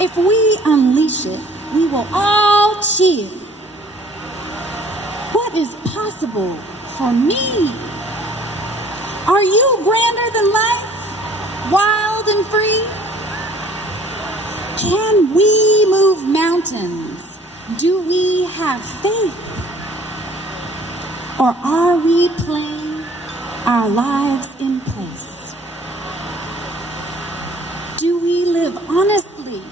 If we unleash it, we will all cheer. What is possible for me? Are you grander than life, wild and free? Can we move mountains? Do we have faith? Or are we playing our lives in place? Do we live honestly?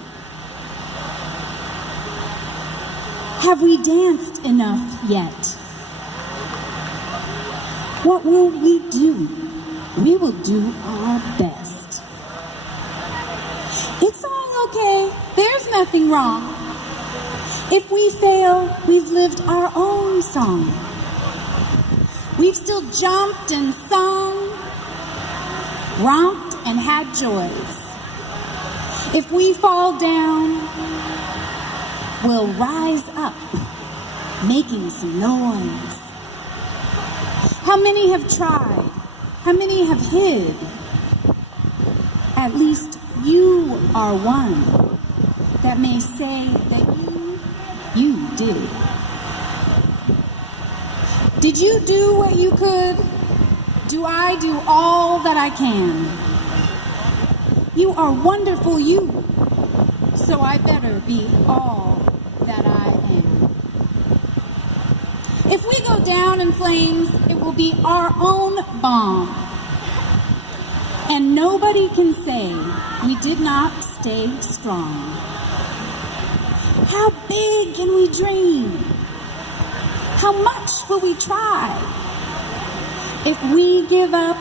Have we danced enough yet? What will we do? We will do our best. It's all okay. There's nothing wrong. If we fail, we've lived our own song. We've still jumped and sung, romped and had joys. If we fall down, we'll rise up, making some noise. How many have tried? How many have hid? At least you are one that may say that you did. Did you do what you could? Do I do all that I can? You are wonderful, you, so I better be all that I am. If we go down in flames, it will be our own bomb. And nobody can say we did not stay strong. How big can we dream? How much will we try? If we give up,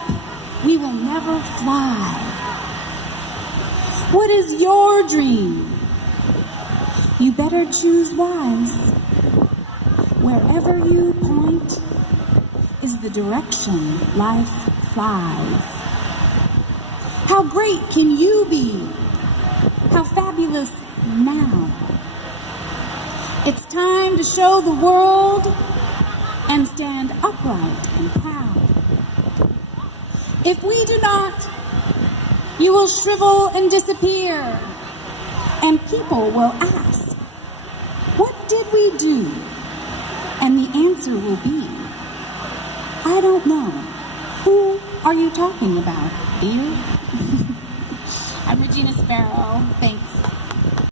we will never fly. What is your dream? You better choose wise. Wherever you point is the direction life flies. How great can you be? How fabulous now? It's time to show the world and stand upright and proud. If we do not, you will shrivel and disappear, and people will ask, what did we do? And the answer will be, I don't know. Who are you talking about, dear? I'm Regina Rizzo. Thank you.